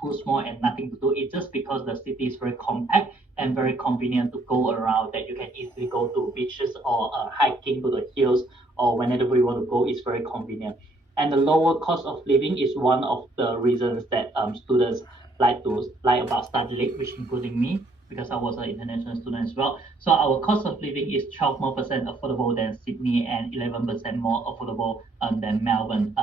too small and nothing to do. It's just because the city is very compact and very convenient to go around, that you can easily go to beaches or hiking to the hills, or whenever you want to go, it's very convenient. And the lower cost of living is one of the reasons that students like about StudyAdelaide, which including me, because I was an international student as well. So our cost of living is 12% more affordable than Sydney and 11% more affordable than Melbourne.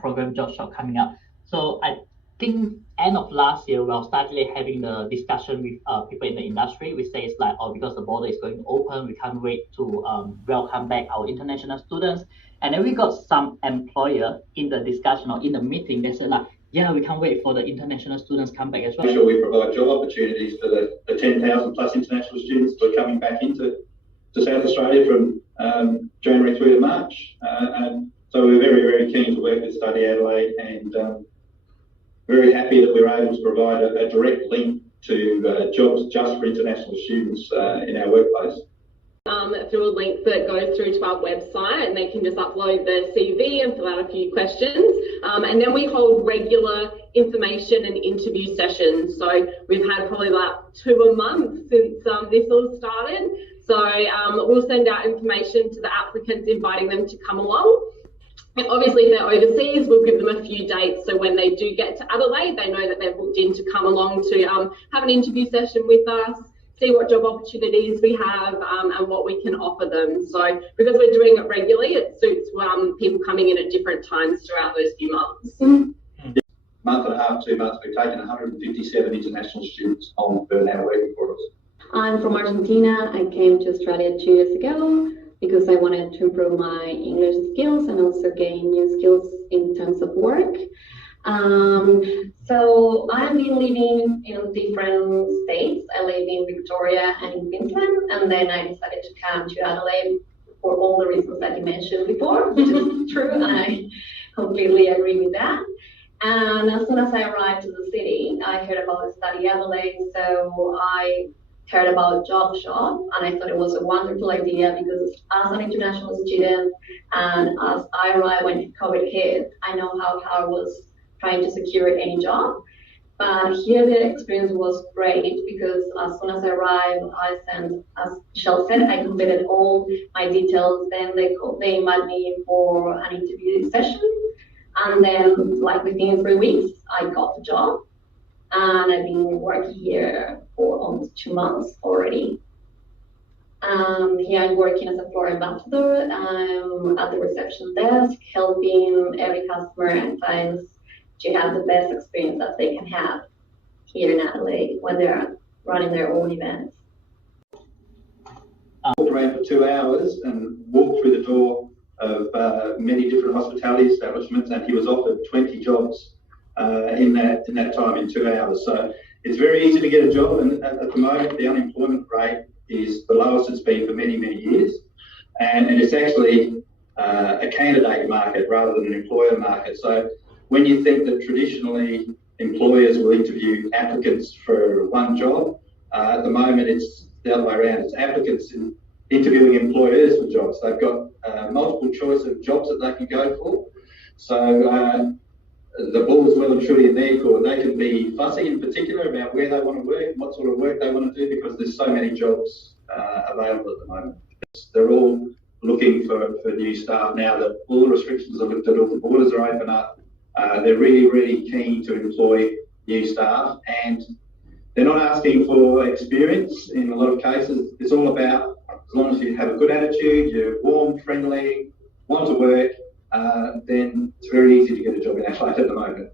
Program job shop coming up. So I think end of last year, while StudyAdelaide having the discussion with people in the industry, we say it's like, oh, because the border is going to open, we can't wait to welcome back our international students. And then we got some employer in the discussion or in the meeting, they said like, yeah, we can't wait for the international students come back as well. Sure, we provide job opportunities for the 10,000 plus international students who are coming back into South Australia from January through to March. And so we're very, very keen to work with StudyAdelaide, and very happy that we're able to provide a direct link to jobs just for international students in our workplace. Through a link that goes through to our website, and they can just upload their CV and fill out a few questions. And then we hold regular information and interview sessions. So we've had probably about 2 a month since this all started. So we'll send out information to the applicants, inviting them to come along. And obviously, if they're overseas, we'll give them a few dates. So when they do get to Adelaide, they know that they're booked in to come along to have an interview session with us, see what job opportunities we have, and what we can offer them. So because we're doing it regularly, it suits people coming in at different times throughout those few months. Month and a half, 2 months, we've taken 157 international students on who are now working for us. I'm from Argentina. I came to Australia 2 years ago because I wanted to improve my English skills and also gain new skills in terms of work. So I've been living in different states. I live in Victoria and in Queensland, and then I decided to come to Adelaide for all the reasons that you mentioned before, which is true, and I completely agree with that. And as soon as I arrived to the city, I heard about StudyAdelaide, so I heard about Job Shop, and I thought it was a wonderful idea because as an international student and as I arrived when COVID hit, I know how hard it was trying to secure any job. But here the experience was great because as soon as I arrived, I sent, as Michelle said, I completed all my details. Then they invited me for an interview session. And then like within 3 weeks, I got the job. And I've been working here for almost 2 months already. Here I'm working as a floor ambassador at the reception desk, helping every customer and clients to have the best experience that they can have here in Adelaide when they're running their own events. Walked around for 2 hours and walked through the door of many different hospitality establishments, and he was offered 20 jobs in that time in 2 hours. So it's very easy to get a job, and at the moment the unemployment rate is the lowest it's been for many, many years, and it's actually a candidate market rather than an employer market. So when you think that traditionally employers will interview applicants for one job, at the moment it's the other way around. It's applicants interviewing employers for jobs. They've got multiple choice of jobs that they can go for. So the ball is well and truly in their court. They can be fussy in particular about where they want to work, what sort of work they want to do, because there's so many jobs available at the moment. They're all looking for new staff now that all the restrictions are lifted, all the borders are open up. They're really, really keen to employ new staff, and they're not asking for experience in a lot of cases. It's all about, as long as you have a good attitude, you're warm, friendly, want to work, then it's very easy to get a job in Adelaide at the moment.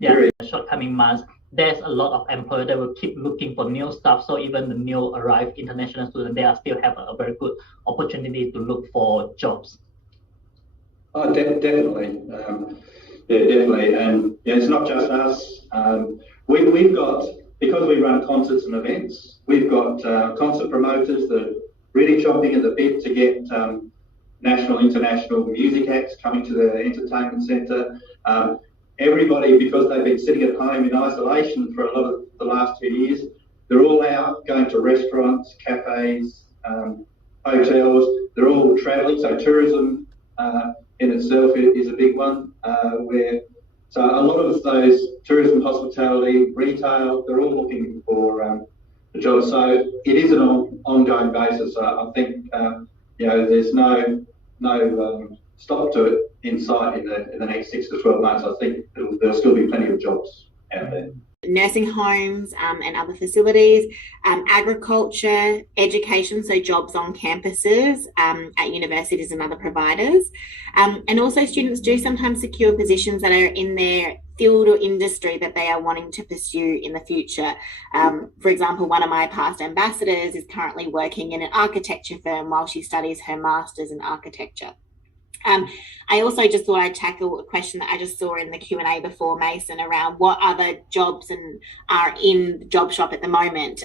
Yeah, in the short-coming months, there's a lot of employers that will keep looking for new staff. So even the new arrived international students, they still have a very good opportunity to look for jobs. Oh, definitely. Yeah, definitely. And yeah, it's not just us. We've got, because we run concerts and events, we've got concert promoters that are really chomping at the bit to get national, international music acts coming to the entertainment centre. Everybody, because they've been sitting at home in isolation for a lot of the last 2 years, they're all out going to restaurants, cafes, hotels. They're all travelling. So tourism in itself is a big one, where So a lot of those tourism, hospitality, retail, they're all looking for jobs. So it is an ongoing basis. I think there's no stop to it in sight in the next 6 to 12 months. I think there'll still be plenty of jobs out there. Nursing homes and other facilities, agriculture, education, so jobs on campuses at universities and other providers. And also students do sometimes secure positions that are in their field or industry that they are wanting to pursue in the future. For example, one of my past ambassadors is currently working in an architecture firm while she studies her master's in architecture. I also just thought I'd tackle a question that I just saw in the Q&A before, Mason, around what other jobs are in the job shop at the moment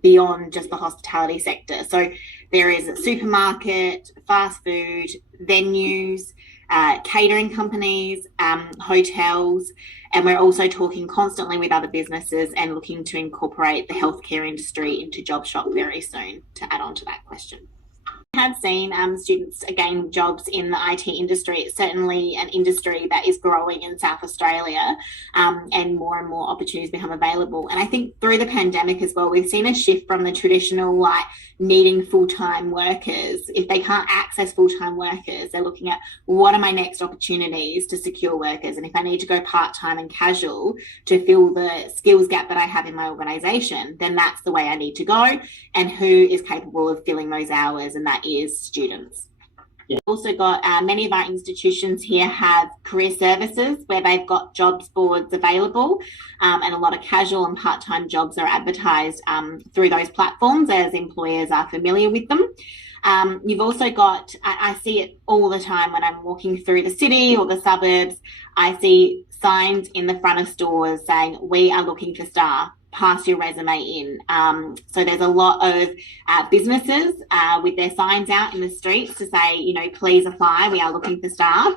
beyond just the hospitality sector. So there is a supermarket, fast food, venues, catering companies, hotels, and we're also talking constantly with other businesses and looking to incorporate the healthcare industry into job shop very soon, to add on to that question. I have seen students gain jobs in the IT industry. It's certainly an industry that is growing in South Australia, and more opportunities become available. And I think through the pandemic as well, we've seen a shift from the traditional needing full-time workers. If they can't access full-time workers, they're looking at what are my next opportunities to secure workers, and if I need to go part-time and casual to fill the skills gap that I have in my organisation, then that's the way I need to go, and who is capable of filling those hours, and that is students. Yeah. Also got many of our institutions here have career services where they've got jobs boards available, and a lot of casual and part-time jobs are advertised through those platforms as employers are familiar with them. You've also got, I see it all the time when I'm walking through the city or the suburbs, I see signs in the front of stores saying, "We are looking for staff. Pass your resume in." So there's a lot of businesses with their signs out in the streets to say, please apply, we are looking for staff.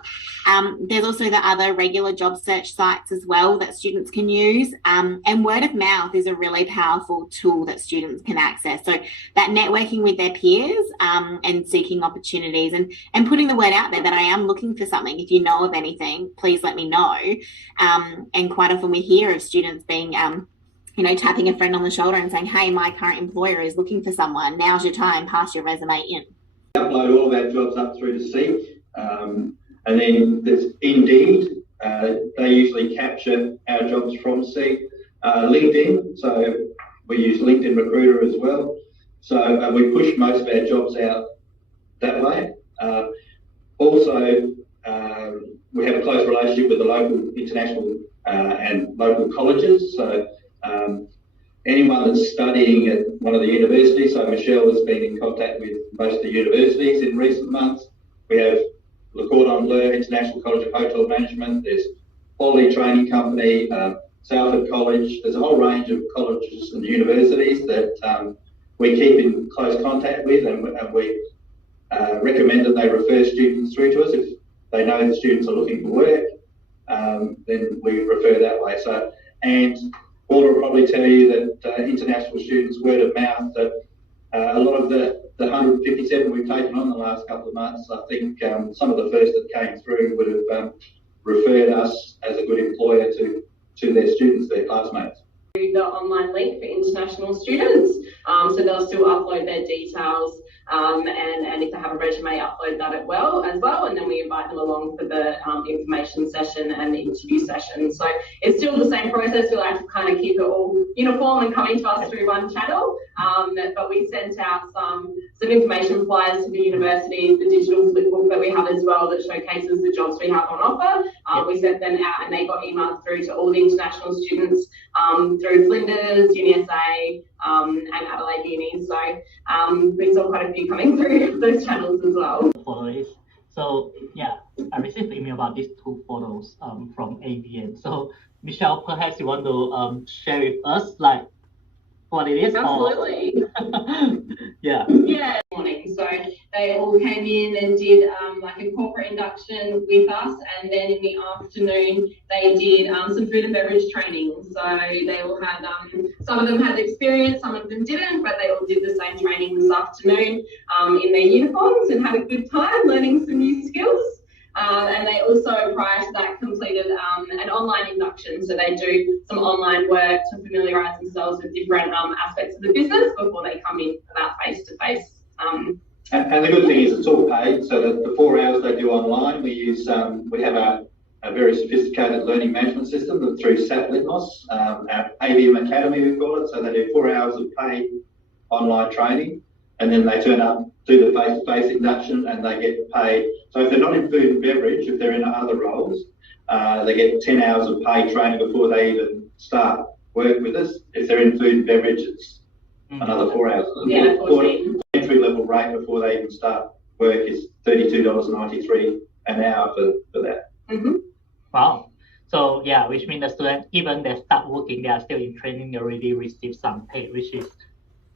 There's also the other regular job search sites as well that students can use. And word of mouth is a really powerful tool that students can access. So that networking with their peers and seeking opportunities and putting the word out there that I am looking for something. If you know of anything, please let me know. And quite often we hear of students being tapping a friend on the shoulder and saying, "Hey, my current employer is looking for someone. Now's your time. Pass your resume in." We upload all of our jobs up through to Seek. And then there's Indeed. They usually capture our jobs from Seek. LinkedIn. So we use LinkedIn Recruiter as well. So we push most of our jobs out that way. Also, we have a close relationship with the local, international and local colleges. So anyone that's studying at one of the universities, so Michelle has been in contact with most of the universities in recent months. We have Le Cordon Bleu International College of Hotel Management, there's Quality Training Company, Salford College, there's a whole range of colleges and universities that we keep in close contact with, and we recommend that they refer students through to us. If they know the students are looking for work, then we refer that way. So, and Walter will probably tell you that international students, word of mouth, that a lot of the 157 we've taken on the last couple of months, I think some of the first that came through would have referred us as a good employer to their students, their classmates. The online link for international students, so they'll still upload their details, and if they have a resume, upload that as well, and then we invite them along for the information session and the interview session. So it's still the same process. We like to kind of keep it all uniform and coming to us through one channel, but we sent out some information flyers to the universities, the digital flip book that we have as well that showcases the jobs we have on offer. We sent them out and they got emailed through to all the international students through Flinders, UniSA, and Adelaide Uni. So we saw quite a few coming through those channels as well. So yeah, I received an email about these two photos from ABN. So Michelle, perhaps you want to share with us what it is? Absolutely. Yeah. Yeah. Morning. So they all came in and did a corporate induction with us, and then in the afternoon they did some food and beverage training. So they all had some of them had experience, some of them didn't, but they all did the same training this afternoon in their uniforms and had a good time learning some new skills. And they also, prior to that, completed an online induction. So they do some online work to familiarise themselves with different aspects of the business before they come in for that face-to-face. And the good thing is it's all paid. So that the 4 hours they do online, we use we have a very sophisticated learning management system through SAP Litmos, our ABM Academy we call it. So they do 4 hours of paid online training, and then they turn up, do the face-to-face induction, and they get paid. So if they're not in food and beverage, if they're in other roles, they get 10 hours of paid training before they even start work with us. If they're in food and beverage, it's another 4 hours. Yeah, 14. Entry-level rate before they even start work is $32.93 an hour for that. Mm-hmm. Wow. So yeah, which means the students, even they start working, they are still in training, they already receive some pay, which is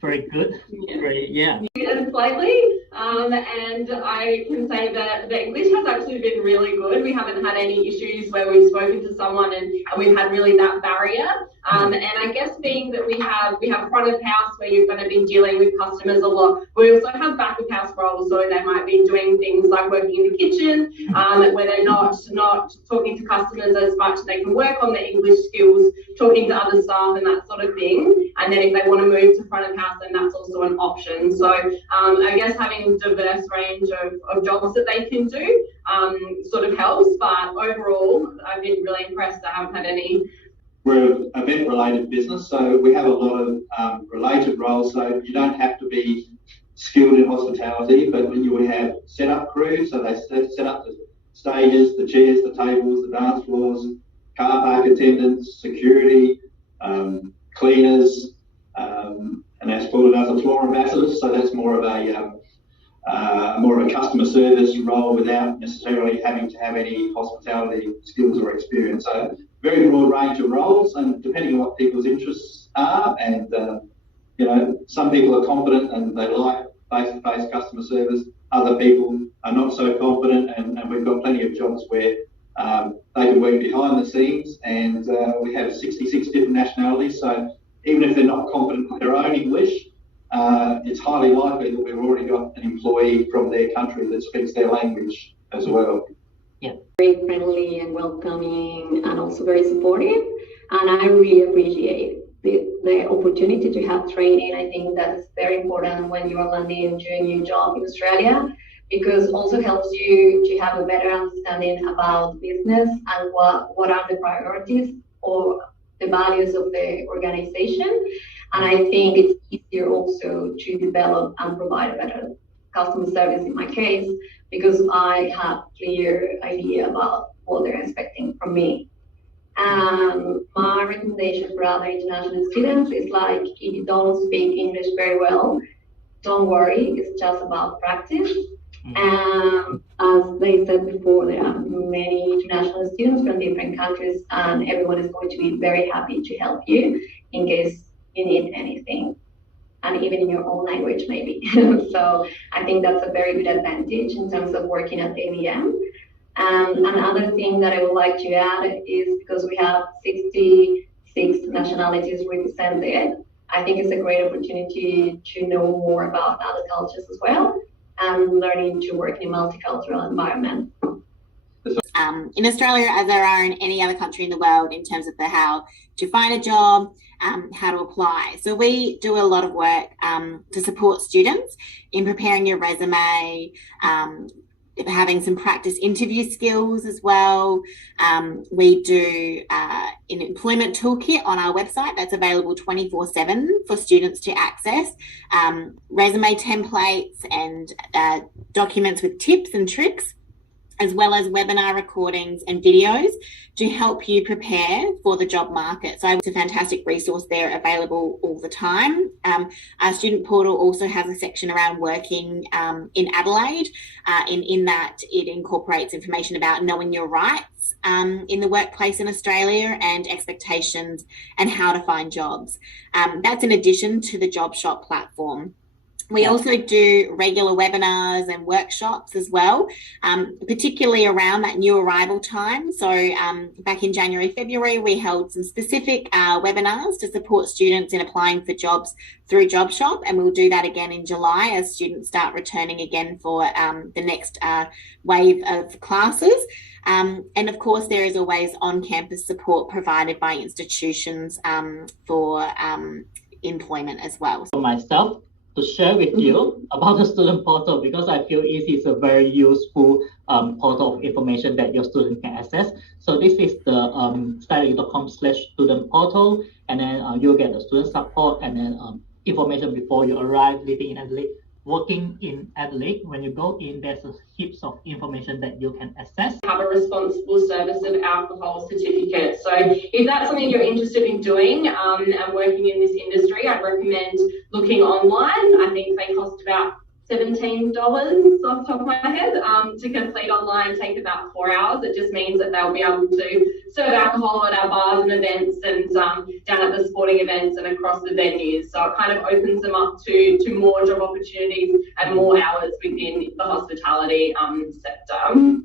very good. Yeah. Great, yeah. And slightly, and I can say that the English has actually been really good. We haven't had any issues where we've spoken to someone and we've had really that barrier. And I guess being that we have front of house where you're going to be dealing with customers a lot. We also have back of house roles, so they might be doing things like working in the kitchen, where they're not talking to customers as much. They can work on their English skills, talking to other staff and that sort of thing. And then if they want to move to front of house, then that's also an option. So I guess having a diverse range of jobs that they can do sort of helps. But overall, I've been really impressed. I haven't had any. We're an event-related business, so we have a lot of related roles. So you don't have to be skilled in hospitality, but you would have set-up crews. So they set up the stages, the chairs, the tables, the dance floors, car park attendants, security, cleaners, and as called another floor ambassadors. So that's more of a customer service role without necessarily having to have any hospitality skills or experience. So very broad range of roles, and depending on what people's interests are, and some people are confident and they like face-to-face customer service. Other people are not so confident, and we've got plenty of jobs where they can work behind the scenes, and we have 66 different nationalities. So even if they're not confident with their own English, it's highly likely that we've already got an employee from their country that speaks their language as well. Yeah. Very friendly and welcoming, and also very supportive. And I really appreciate the opportunity to have training. I think that's very important when you are landing into a new job in Australia, because also helps you to have a better understanding about business and what are the priorities or the values of the organization. And I think it's easier also to develop and provide a better customer service in my case, because I have clear idea about what they're expecting from me. My recommendation for other international students is like, if you don't speak English very well, don't worry, it's just about practice. And as they said before, there are many international students from different countries, and everyone is going to be very happy to help you in case you need anything, and even in your own language maybe. So I think that's a very good advantage in terms of working at ABM. Another thing that I would like to add is, because we have 66 nationalities represented, I think it's a great opportunity to know more about other cultures as well, and learning to work in a multicultural environment. In Australia, as there are in any other country in the world, in terms of how to find a job, how to apply. So we do a lot of work to support students in preparing your resume, having some practice interview skills as well. We do an employment toolkit on our website that's available 24/7 for students to access, resume templates and documents with tips and tricks, as well as webinar recordings and videos to help you prepare for the job market. So it's a fantastic resource there, available all the time. Our student portal also has a section around working in Adelaide, in that it incorporates information about knowing your rights in the workplace in Australia, and expectations and how to find jobs. That's in addition to the Job Shop platform. We also do regular webinars and workshops as well, particularly around that new arrival time. So back in January, February, we held some specific webinars to support students in applying for jobs through Job Shop, and we'll do that again in July as students start returning again for the next wave of classes. And of course, there is always on-campus support provided by institutions for employment as well. For myself, to share with you about the student portal, because I feel it is a very useful portal of information that your student can access. So this is the StudyAdelaide.com/student portal, and then you'll get the student support and then information before you arrive, living in Adelaide, working in Adelaide. When you go in, there's a heaps of information that you can access. Have a responsible service of alcohol certificate. So if that's something you're interested in doing and working in this industry, I'd recommend looking online. I think they cost about $17 off the top of my head to complete online, take about 4 hours. It just means that they'll be able to serve alcohol at our bars and events and down at the sporting events and across the venues. So it kind of opens them up to more job opportunities and more hours within the hospitality sector.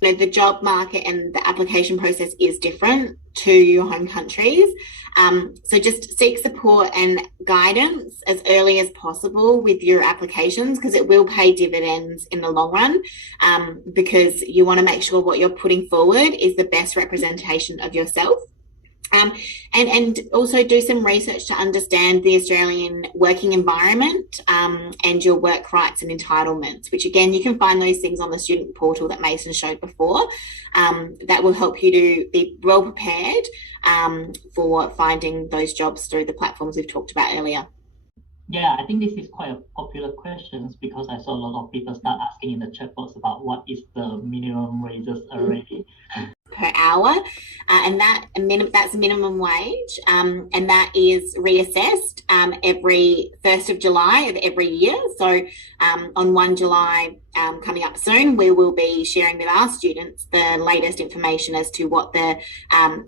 The job market and the application process is different to your home countries. So just seek support and guidance as early as possible with your applications, because it will pay dividends in the long run, because you want to make sure what you're putting forward is the best representation of yourself. And also do some research to understand the Australian working environment and your work rights and entitlements, which again, you can find those things on the student portal that Mason showed before. That will help you to be well prepared for finding those jobs through the platforms we've talked about earlier. Yeah, I think this is quite a popular question because I saw a lot of people start asking in the chat box about what is the minimum wages already. Per hour, and that's minimum wage, and that is reassessed every 1st of July of every year. So on 1 July coming up soon, we will be sharing with our students the latest information as to what the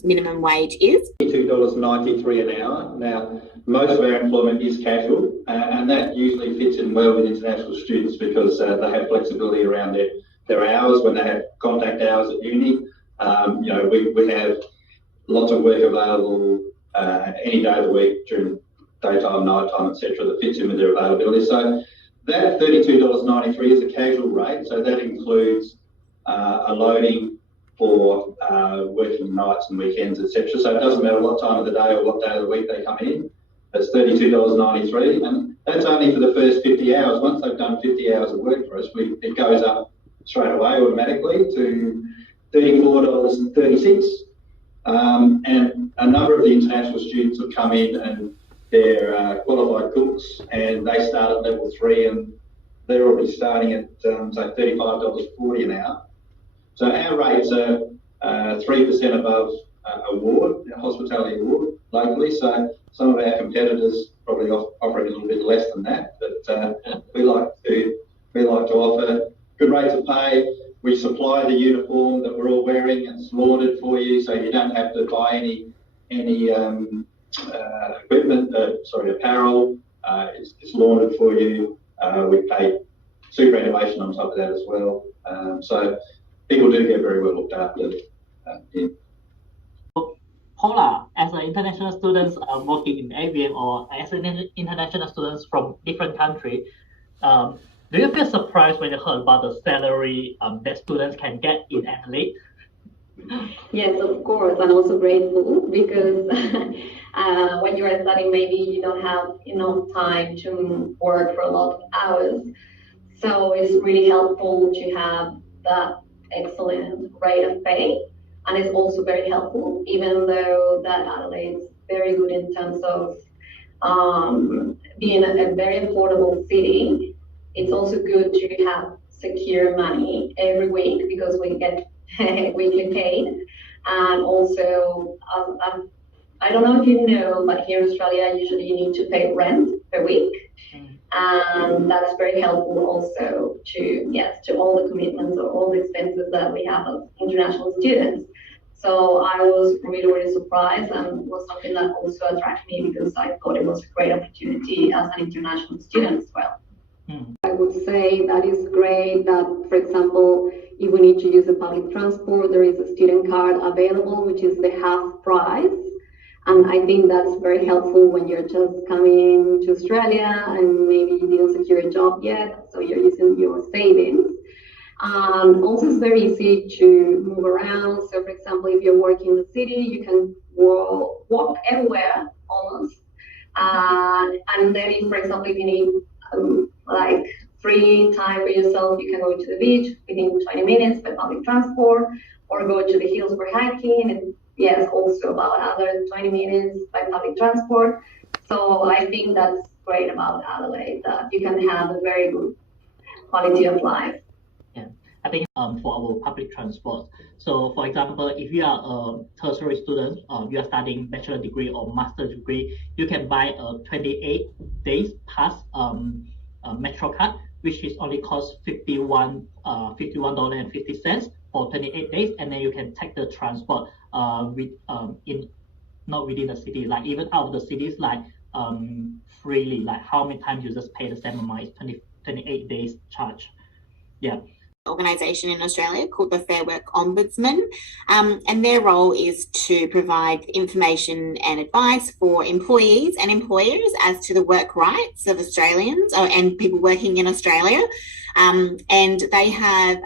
minimum wage is. $2.93 an hour. Now, most of our employment is casual, and that usually fits in well with international students because they have flexibility around their hours when they have contact hours at uni. We have lots of work available any day of the week during daytime, nighttime, etc. that fits in with their availability. So that $32.93 is a casual rate. So that includes a loading for working nights and weekends, etc. So it doesn't matter what time of the day or what day of the week they come in. That's $32.93, and that's only for the first 50 hours. Once they've done 50 hours of work for us, it goes up straight away automatically to $34.36, and a number of the international students have come in and they're qualified cooks, and they start at level 3, and they're already starting at say $35.40 an hour. So our rates are 3% above hospitality award locally. So some of our competitors probably offering a little bit less than that, but we like to offer good rates of pay. We supply the uniform that we're all wearing. It's laundered for you, so you don't have to buy any equipment. Apparel. It's laundered for you. We pay superannuation on top of that as well. So people do get very well looked after. Paula, as an international student working in ABM or as an international students from different countries, do you feel surprised when you heard about the salary that students can get in Adelaide? Yes, of course, and also grateful because when you are studying, maybe you don't have enough time to work for a lot of hours. So it's really helpful to have that excellent rate of pay. And it's also very helpful, even though that Adelaide is very good in terms of being a very affordable city. It's also good to have secure money every week because we get weekly paid. And also, I don't know if you know, but here in Australia, usually you need to pay rent per week. And that's very helpful also to all the commitments or all the expenses that we have as international students. So I was really, really surprised, and was something that also attracted me because I thought it was a great opportunity as an international student as well. I would say that is great that, for example, if we need to use the public transport, there is a student card available, which is the half price. And I think that's very helpful when you're just coming to Australia and maybe you didn't secure a job yet, so you're using your savings. Also, it's very easy to move around. So, for example, if you're working in the city, you can walk everywhere almost. And then, if, for example, if you need like free time for yourself, you can go to the beach within 20 minutes by public transport, or go to the hills for hiking. And yes, also about another 20 minutes by public transport. So I think that's great about Adelaide, that you can have a very good quality of life. Yeah, I think for our public transport. So for example, if you are a tertiary student, you are studying bachelor degree or master degree, you can buy a 28 days pass metro card, which is only cost $51.50 for 28 days, and then you can take the transport not within the city, like even out of the cities, like freely, like how many times you just pay the same amount, is 28 days charge. Yeah. Organisation in Australia called the Fair Work Ombudsman, and their role is to provide information and advice for employees and employers as to the work rights of Australians and people working in Australia. And they have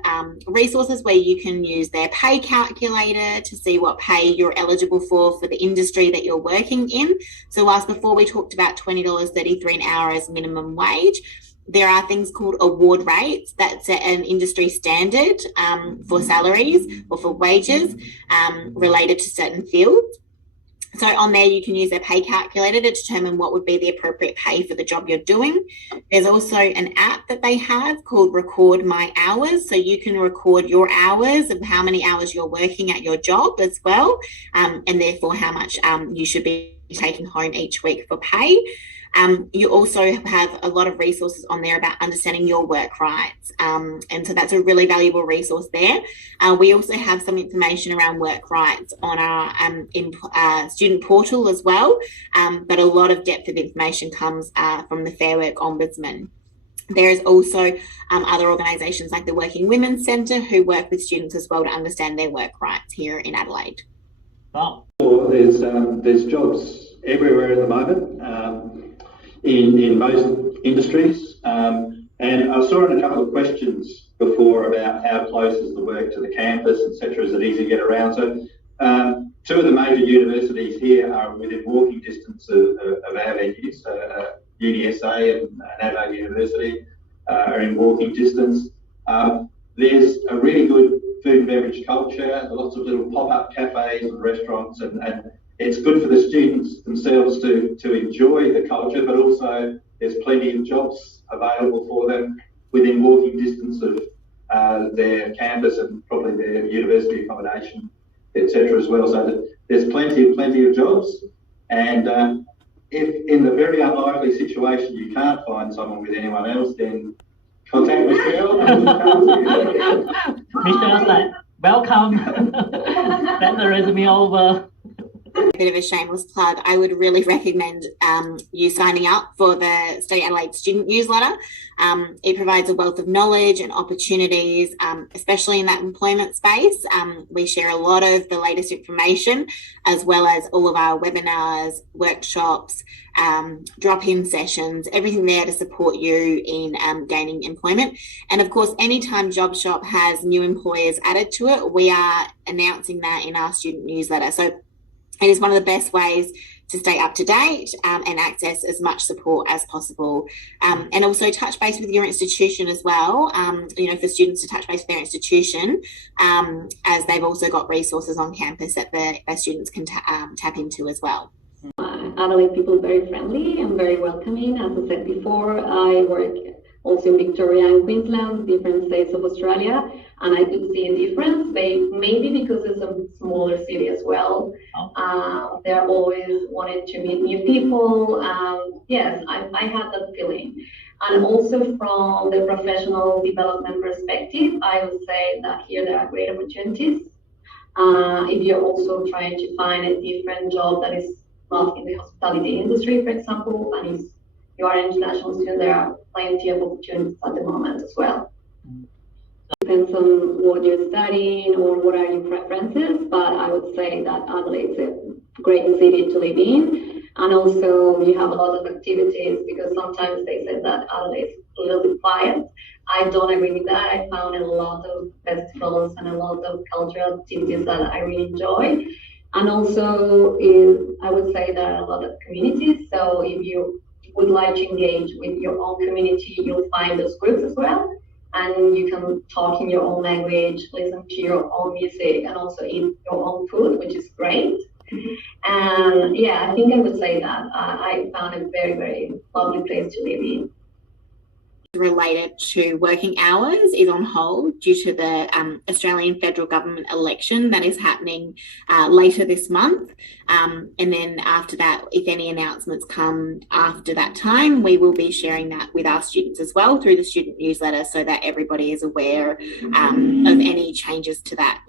resources where you can use their pay calculator to see what pay you're eligible for the industry that you're working in. So whilst before we talked about $20.33 an hour as minimum wage, there are things called award rates that set an industry standard for salaries or for wages related to certain fields. So on there, you can use their pay calculator to determine what would be the appropriate pay for the job you're doing. There's also an app that they have called Record My Hours. So you can record your hours of how many hours you're working at your job as well, and therefore how much you should be taking home each week for pay. You also have a lot of resources on there about understanding your work rights. And so that's a really valuable resource there. We also have some information around work rights on our student portal as well. But a lot of depth of information comes from the Fair Work Ombudsman. There is also other organisations like the Working Women's Centre who work with students as well to understand their work rights here in Adelaide. Wow. Well, there's jobs everywhere at the moment. In most industries, and I saw in a couple of questions before about how close is the work to the campus, etc. Is it easy to get around? So two of the major universities here are within walking distance of our venues. UniSA and Adelaide University are in walking distance. There's a really good food and beverage culture, lots of little pop-up cafes and restaurants, and it's good for the students themselves to enjoy the culture, but also there's plenty of jobs available for them within walking distance of their campus and probably their university accommodation, etc. as well. So there's plenty of jobs, and if in the very unlikely situation you can't find someone with anyone else, then contact Michelle. Michelle's like, welcome. Send the resume over. A bit of a shameless plug, I would really recommend you signing up for the Study Adelaide student newsletter. It provides a wealth of knowledge and opportunities, especially in that employment space. We share a lot of the latest information, as well as all of our webinars, workshops, drop-in sessions, everything there to support you in gaining employment. And of course, anytime Job Shop has new employers added to it, we are announcing that in our student newsletter. So it is one of the best ways to stay up to date and access as much support as possible. And also touch base with your institution as well, for students to touch base with their institution, as they've also got resources on campus that their students can tap into as well. Adelaide people very friendly and very welcoming. As I said before, I work also in Victoria and Queensland, different states of Australia, and I could see a difference, maybe because it's a smaller city as well. They're always wanted to meet new people. Yes, I had that feeling. And also from the professional development perspective, I would say that here there are great opportunities. If you're also trying to find a different job that is not in the hospitality industry, for example, and if you are an international student, there are plenty of opportunities at the moment as well. Depends on what you're studying or what are your preferences, but I would say that Adelaide is a great city to live in. And also you have a lot of activities, because sometimes they say that Adelaide is a little bit quiet. I don't agree with that. I found a lot of festivals and a lot of cultural activities that I really enjoy. And also I would say there are a lot of communities. So if you would like to engage with your own community, you'll find those groups as well. And you can talk in your own language, listen to your own music, and also eat your own food, which is great. And yeah, I think I would say that I found a very, very lovely place to live in. Related to working hours is on hold due to the Australian federal government election that is happening later this month. And then after that, if any announcements come after that time, we will be sharing that with our students as well through the student newsletter, so that everybody is aware of any changes to that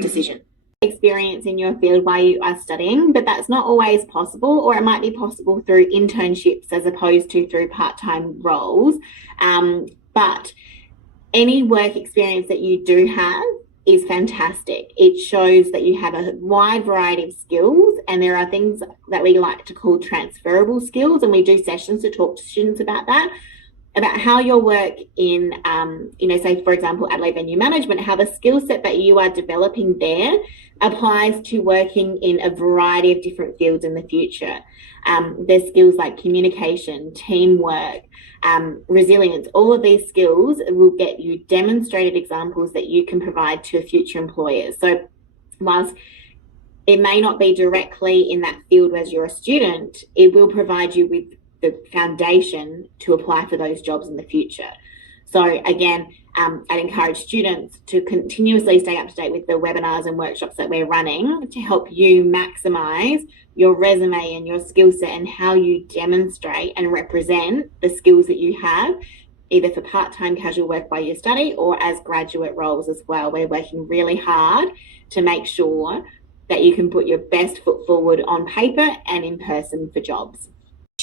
decision. Experience in your field while you are studying, but that's not always possible, or it might be possible through internships as opposed to through part-time roles. But any work experience that you do have is fantastic. It shows that you have a wide variety of skills, and there are things that we like to call transferable skills, and we do sessions to talk to students about that, about how your work in, say, for example, Adelaide Venue Management, how the skill set that you are developing there applies to working in a variety of different fields in the future. There's skills like communication, teamwork, resilience. All of these skills will get you demonstrated examples that you can provide to future employers. So whilst it may not be directly in that field as you're a student, it will provide you with the foundation to apply for those jobs in the future. So again, I'd encourage students to continuously stay up to date with the webinars and workshops that we're running to help you maximise your resume and your skill set, and how you demonstrate and represent the skills that you have, either for part-time casual work while you study or as graduate roles as well. We're working really hard to make sure that you can put your best foot forward on paper and in person for jobs.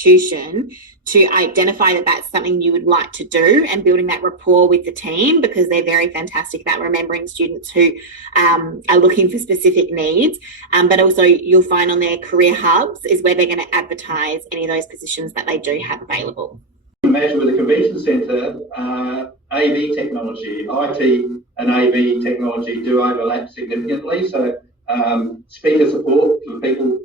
To identify that that's something you would like to do, and building that rapport with the team, because they're very fantastic about remembering students who are looking for specific needs. But also you'll find on their career hubs is where they're going to advertise any of those positions that they do have available. Imagine with a convention centre, AV technology, IT and AV technology do overlap significantly. So speaker support for people,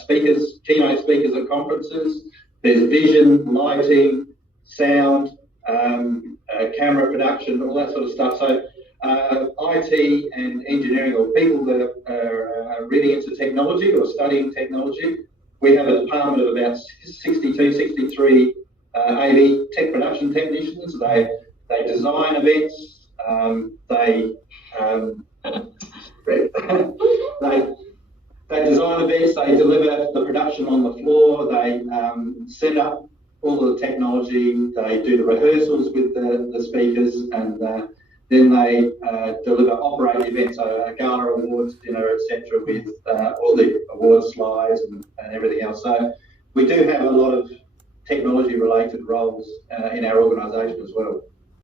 speakers, keynote speakers at conferences. There's vision, lighting, sound, camera production, all that sort of stuff. So IT and engineering, or people that are really into technology or studying technology, we have a department of about 62, 63 AV tech production technicians. They design events, they design events, they deliver the production on the floor, they set up all of the technology, they do the rehearsals with the speakers, and then they deliver operating events, so a gala awards dinner, etc., with all the award slides and everything else. So we do have a lot of technology related roles in our organisation as well.